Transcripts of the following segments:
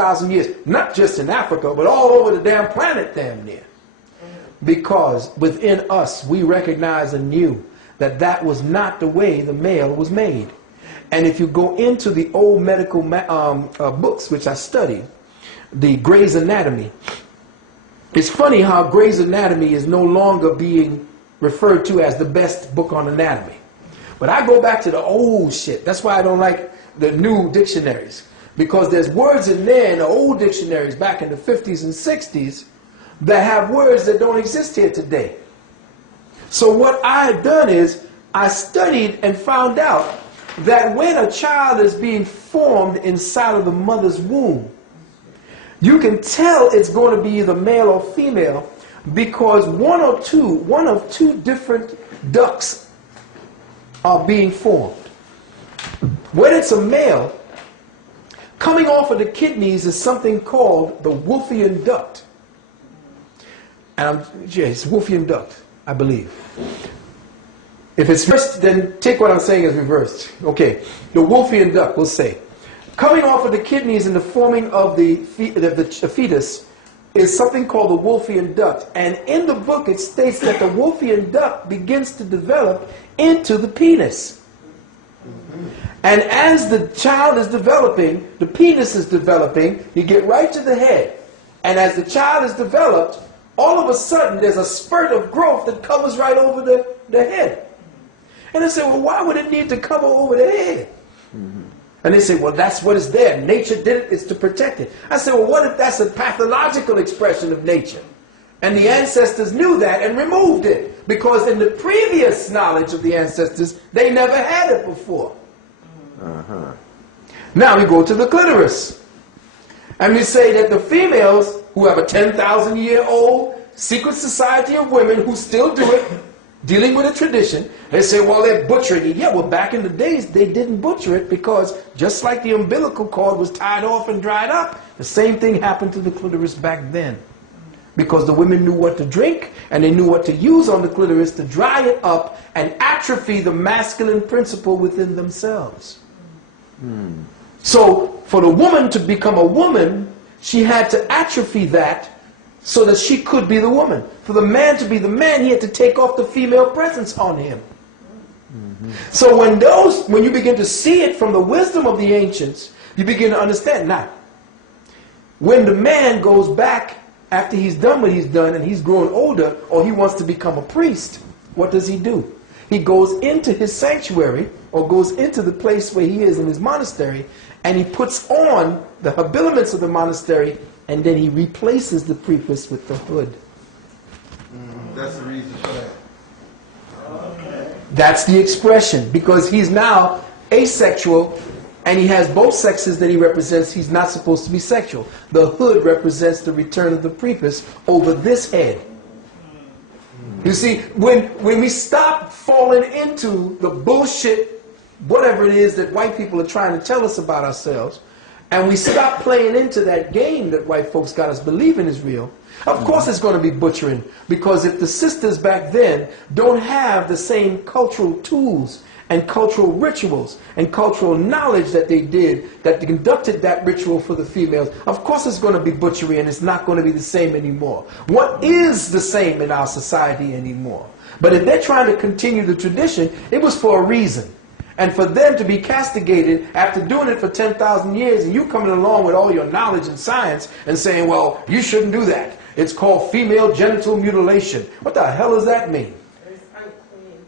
10,000 years, not just in Africa, but all over the damn planet damn near. Because within us, we recognize and knew that that was not the way the male was made. And if you go into the old medical books, which I studied, the Gray's Anatomy, it's funny how Gray's Anatomy is no longer being referred to as the best book on anatomy. But I go back to the old shit. That's why I don't like the new dictionaries. Because there's words in there in the old dictionaries back in the 50s and 60s that have words that don't exist here today. So what I had done is I studied and found out that when a child is being formed inside of the mother's womb, you can tell it's going to be either male or female because one of two different ducts are being formed. When it's a male, coming off of the kidneys is something called the Wolffian duct. And it's Wolffian duct, I believe. If it's reversed, then take what I'm saying as reversed. Okay, the Wolffian duct, we'll say. Coming off of the kidneys and the forming of the fetus is something called the Wolffian duct. And in the book it states that the Wolffian duct begins to develop into the penis. And as the child is developing, the penis is developing, you get right to the head. And as the child is developed, all of a sudden there's a spurt of growth that covers right over the head. And I say, well, why would it need to cover over the head? And they say, well, that's what is there. Nature did it, it's to protect it. I say, well, what if that's a pathological expression of nature? And the ancestors knew that and removed it. Because in the previous knowledge of the ancestors, they never had it before. Now we go to the clitoris. And we say that the females who have a 10,000-year-old secret society of women who still do it, dealing with a tradition, they say, well, they're butchering it. Yeah, well, back in the days, they didn't butcher it because just like the umbilical cord was tied off and dried up, the same thing happened to the clitoris back then. Because the women knew what to drink and they knew what to use on the clitoris to dry it up and atrophy the masculine principle within themselves. So for the woman to become a woman, she had to atrophy that so that she could be the woman. For the man to be the man, he had to take off the female presence on him. So when you begin to see it from the wisdom of the ancients, you begin to understand. Now, when the man goes back after he's done what he's done and he's growing older, or he wants to become a priest, what does he do? He goes into his sanctuary or goes into the place where he is in his monastery, and he puts on the habiliments of the monastery, and then he replaces the prepuce with the hood. That's the reason for that. Okay. That's the expression, because he's now asexual and he has both sexes that he represents. He's not supposed to be sexual. The hood represents the return of the prepuce over this head. You see, when we stop falling into the bullshit, whatever it is that white people are trying to tell us about ourselves, and we stop playing into that game that white folks got us believing is real, of course it's going to be butchering. Because if the sisters back then don't have the same cultural tools and cultural rituals and cultural knowledge that they did, that conducted that ritual for the females, of course it's going to be butchery and it's not going to be the same anymore. What is the same in our society anymore? But if they're trying to continue the tradition, it was for a reason. And for them to be castigated after doing it for 10,000 years and you coming along with all your knowledge and science and saying, well, you shouldn't do that. It's called female genital mutilation. What the hell does that mean?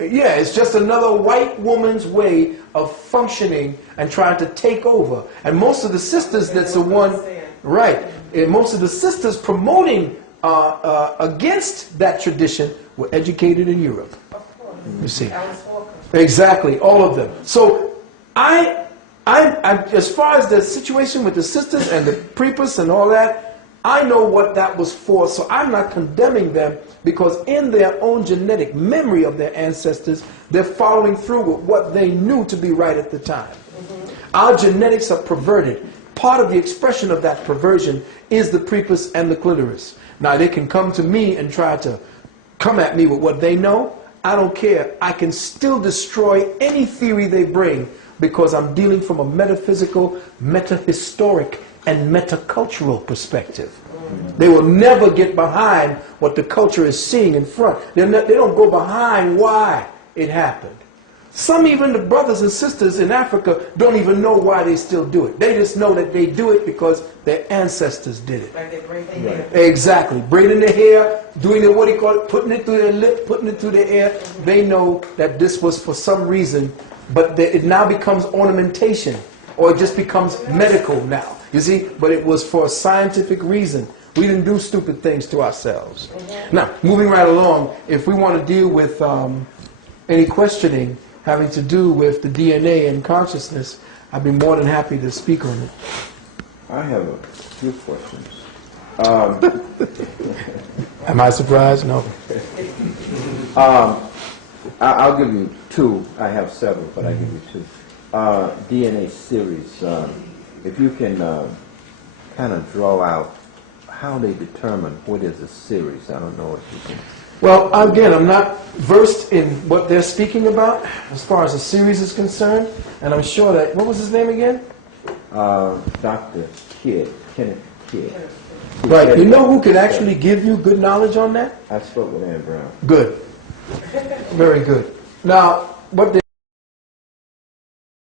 Yeah, it's just another white woman's way of functioning and trying to take over. And most of the sisters, that's the one, right, and most of the sisters promoting against that tradition were educated in Europe. You see. Exactly, all of them. So I as far as the situation with the sisters and the prepuce and all that, I know what that was for, so I'm not condemning them, because in their own genetic memory of their ancestors, they're following through with what they knew to be right at the time. Our genetics are perverted. Part of the expression of that perversion is the prepuce and the clitoris. Now they can come to me and try to come at me with what they know. I don't care. I can still destroy any theory they bring, because I'm dealing from a metaphysical, metahistoric and metacultural perspective. They will never get behind what the culture is seeing in front. They don't go behind why it happened. Some, even the brothers and sisters in Africa, don't even know why they still do it. They just know that they do it because their ancestors did it. Like they braid their hair. Exactly. braiding their hair, doing it, what do you call it, putting it through their lip, putting it through their ear. They know that this was for some reason, but it now becomes ornamentation, or it just becomes medical now. You see, but it was for a scientific reason. We didn't do stupid things to ourselves. Now, moving right along, if we want to deal with any questioning having to do with the DNA and consciousness, I'd be more than happy to speak on it. I have a few questions. Am I surprised? No. I'll give you two. I have several, but I'll give you two. DNA series. If you can kind of draw out how they determine what is a series. I don't know if you can. Well, again, I'm not versed in what they're speaking about as far as a series is concerned, and I'm sure that, what was his name again? Dr. Kidd, Kenneth Kidd. Right. You know who could actually give you good knowledge on that? I spoke with Ann Brown. Good. Very good. Now, what they